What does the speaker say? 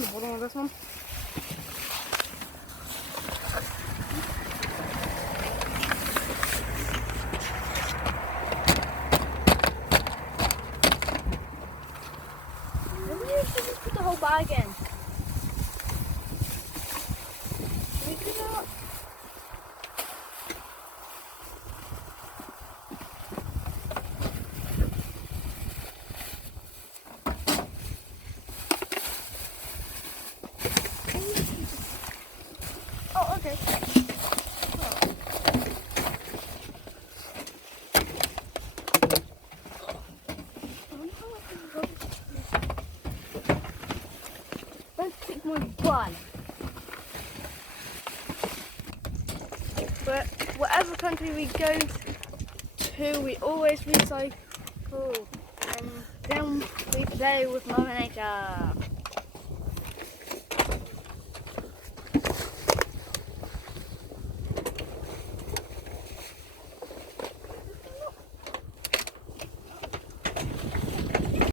on the bottom of this one. Maybe we should just put the whole bag in. Should we do that? Oh, okay. Don't pick my bun. But whatever country we go to, we always recycle. And then we play with Mother Nature.